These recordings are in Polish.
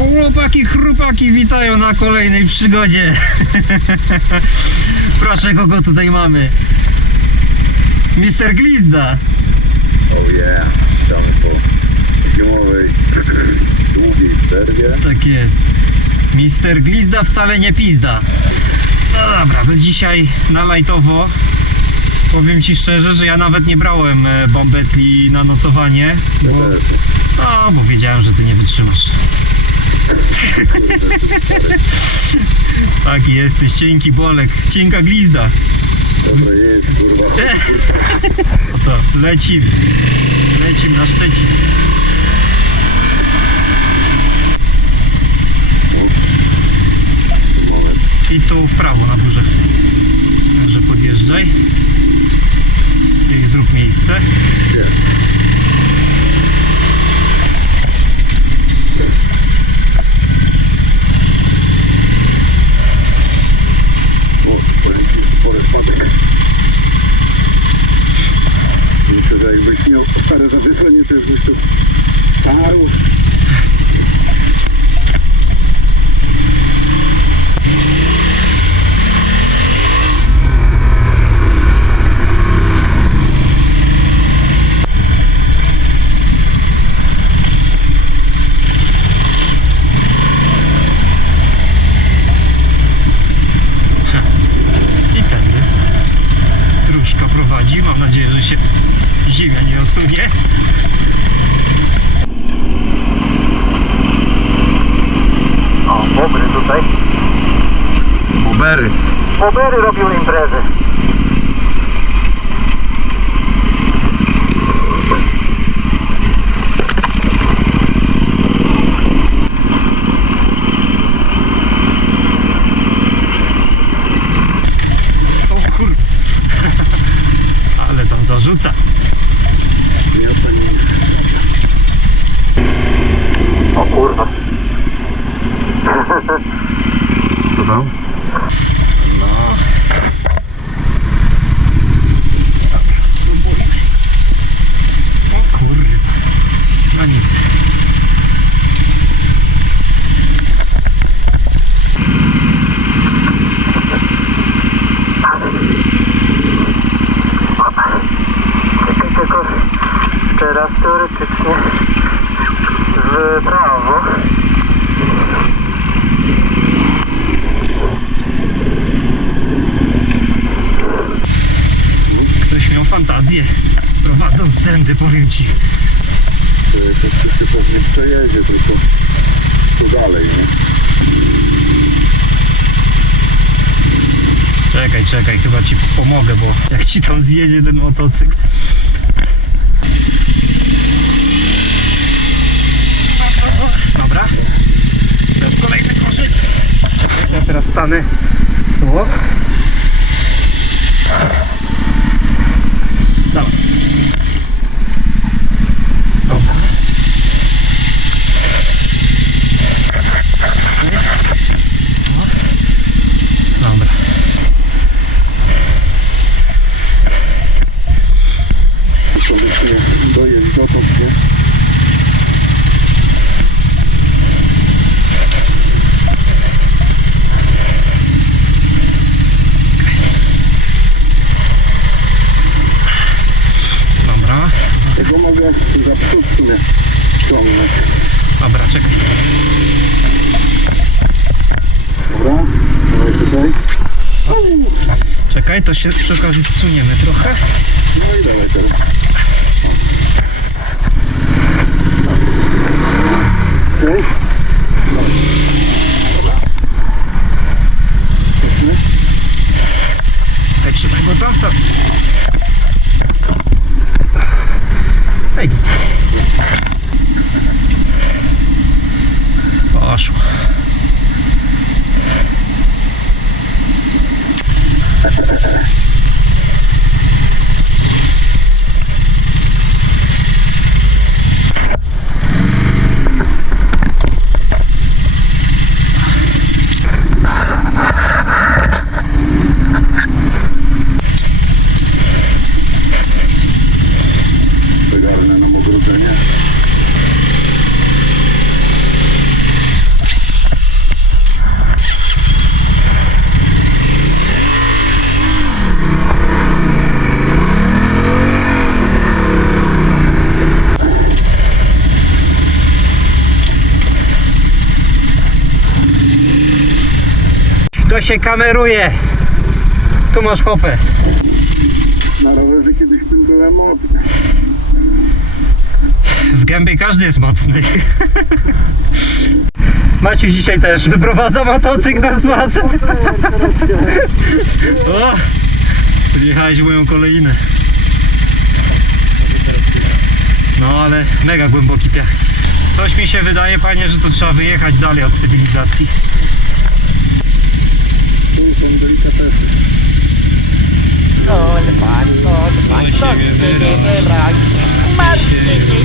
Chłopaki, chrupaki witają na kolejnej przygodzie. Proszę, kogo tutaj mamy? Mister Glizda. Oh yeah, witamy po zimowej, długiej przerwie. Tak jest. Mister Glizda wcale nie pizda. No dobra, to dzisiaj na lightowo. Powiem Ci szczerze, że ja nawet nie brałem e, bombetli na nocowanie. Bo, no, bo wiedziałem, że Ty nie wytrzymasz. Tak jesteś, cienki bolek, cienka glizda. Dobra, jest kurwa. No to lecimy. Lecimy na Szczecin. Moment. I tu w prawo na górze. Także podjeżdżaj. I zrób miejsce. Gdzie? O, powiem ci, spory spadek. Myślę, że jakbyś miał stare zawieszenie, to już byś tu starł. I tędy. Dróżka prowadzi. Mam nadzieję, że się ziemia nie osunie. O, bobry tutaj. Bobery. Bobry robią imprezy. O kur... Ale tam zarzuca. O kurwa. Co tam? No. Dobra, próbujmy. O kurwa. No nic. Czekaj, tylko teraz teoretycznie w prawo. Ktoś fantazję. Prowadząc tędy, powiem ci. To się pewnie przejedzie, tylko co dalej, nie? Czekaj, czekaj, chyba ci pomogę, bo jak ci tam zjedzie ten motocykl. Dobra. Teraz kolejny koszyk. Ja teraz stanę tu. Dobra. Dobra. Dobra. Koniecznie dojeść dotąd, nie? Dobra. Tego mogę za przód w sumie ściągnąć. Dobra, czekaj. Dobra, dawaj tutaj. Czekaj, to się przy okazji zsuniemy trochę. No i dawaj teraz. Okej. Czekaj, trzymaj go tam, tam. Ej. Poszło. To się kameruje. Tu masz hopę. Na rowerze kiedyś tym byłem mocny. W gębie każdy jest mocny. Maciuś dzisiaj też wyprowadza motocykl na zmazę. O, Podjechałeś w moją kolejnę. No ale mega głęboki piach. Coś mi się wydaje, panie, że to trzeba wyjechać dalej od cywilizacji. Tu są delikatesy.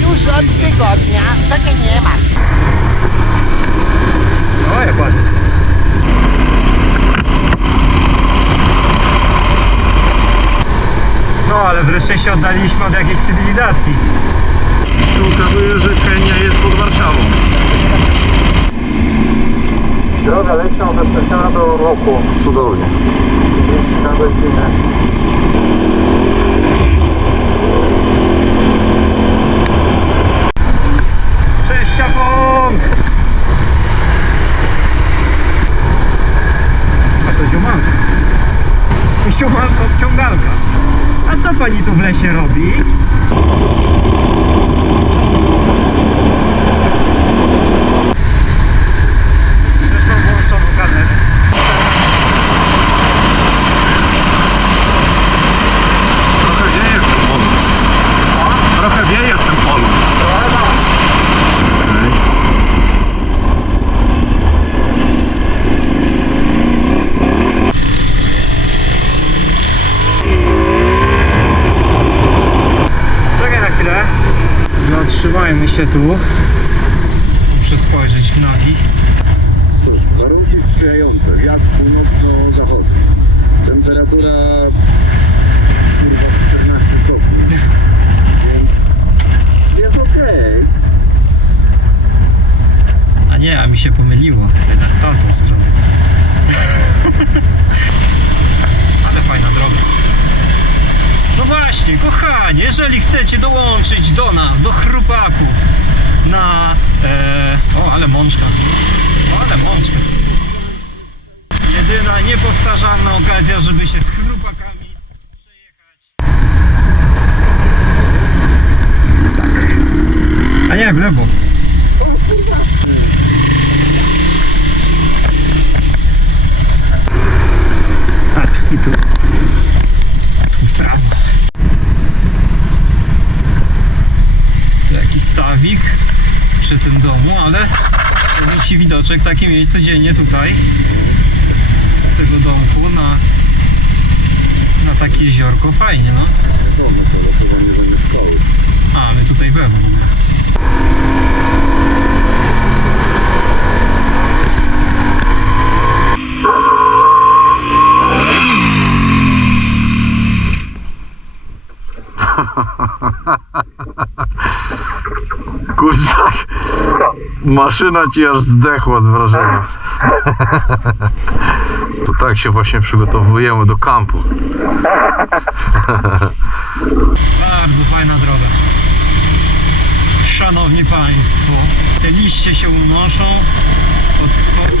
Już od tygodnia, cię nie ma. No, ale wreszcie się oddaliśmy od jakiejś cywilizacji. Tu ukazuje, że Kenia jest pod Warszawą. Droga leczna ubezpieczona do ruchu. Cudownie. 30 na godzinę. Cześć, Ciapong! A to ziomalka. Ziomalka obciągalka. A co pani tu w lesie robi? Zresztą włączoną kamerę. Trochę wieje w tym polu. Trochę wieje w tym polu. Okej. Czekaj na chwilę. Zatrzymajmy się tu. Muszę spojrzeć w nawi. Cóż, warunki sprzyjające. Wiatr północno-zachodni. Temperatura kurwa 14 stopni. Więc jest okej. A nie, a mi się pomyliło. Jednak w tamtą stronę. Ale fajna droga. No właśnie, kochanie, jeżeli chcecie dołączyć do nas, do chrupaków na... E, o, ale mączka. O, ale mączka. Jedyna niepowtarzalna okazja, żeby się z chrupakami przejechać. A nie, w lewo. Tak, i tu. Tu w prawo. Tu jakiś stawik przy tym domu, ale Ci widoczek taki mieć codziennie tutaj z tego domku na, na takie jeziorko. Fajnie, no. A, my tutaj we maszyna ci aż zdechła z wrażenia. To tak się właśnie przygotowujemy do kampu. Bardzo fajna droga. Szanowni Państwo, te liście się unoszą pod twoim...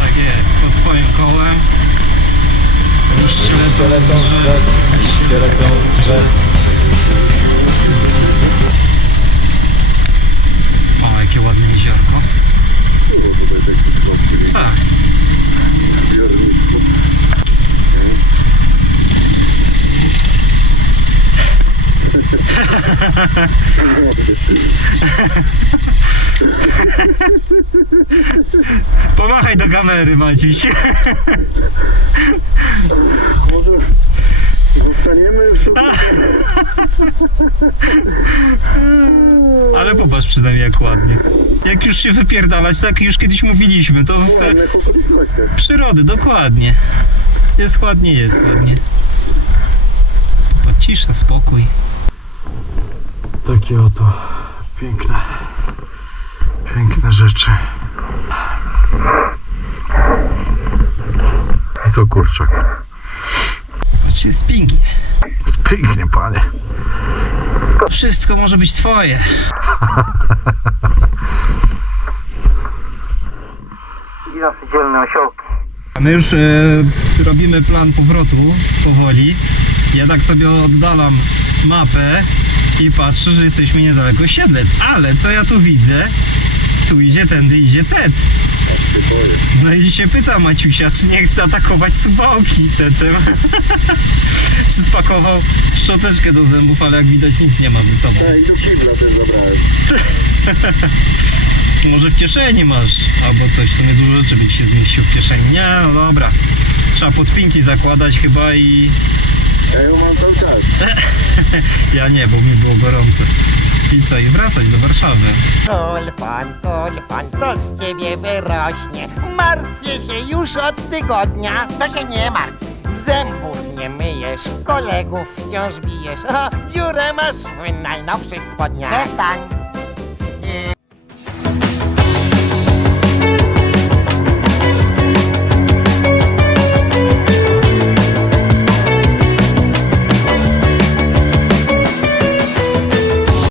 Tak jest, pod Twoim kołem. Liście Liście lecą lecą z drzew, liście lecą z drzew. Jakie ładne jeziorko. Było tutaj taki chłopcy, Tak, pomachaj do kamery Maciuś. Może zostaniemy w Ale popatrz przynajmniej jak ładnie. Jak już się wypierdalać, tak już kiedyś mówiliśmy, to w ładnych okolicznościach. przyrody, dokładnie. Jest ładnie, jest ładnie. Popatrz, Cisza, spokój. Takie oto piękne, piękne rzeczy. I co kurczak? Patrz, jest pięknie. Panie. Wszystko może być twoje. I dosyć dzielne osiołki. A my już e, robimy plan powrotu powoli. Ja tak sobie oddalam mapę i patrzę, że jesteśmy niedaleko Siedlec. Ale co ja tu widzę? Tu idzie tędy, idzie Ted. Tak. No i się pyta Maciusia, czy nie chce atakować suwałki Tetem. czy spakował szczoteczkę do zębów, ale jak widać nic nie ma ze sobą. Ej, do kibla też zabrałem. Może w kieszeni masz, albo coś, w sumie dużo rzeczy by się zmieścił w kieszeni. Nie, no dobra. Trzeba podpinki zakładać chyba i Ja ją mam cały czas. ja nie, bo mi było gorąco. I co, i wracać do Warszawy. Kulfan, kulfan, co z ciebie wyrośnie? Martwię się już od tygodnia. To się nie martw. Zębów nie myjesz, kolegów wciąż bijesz. O, dziurę masz w najnowszych spodniach. Przestań.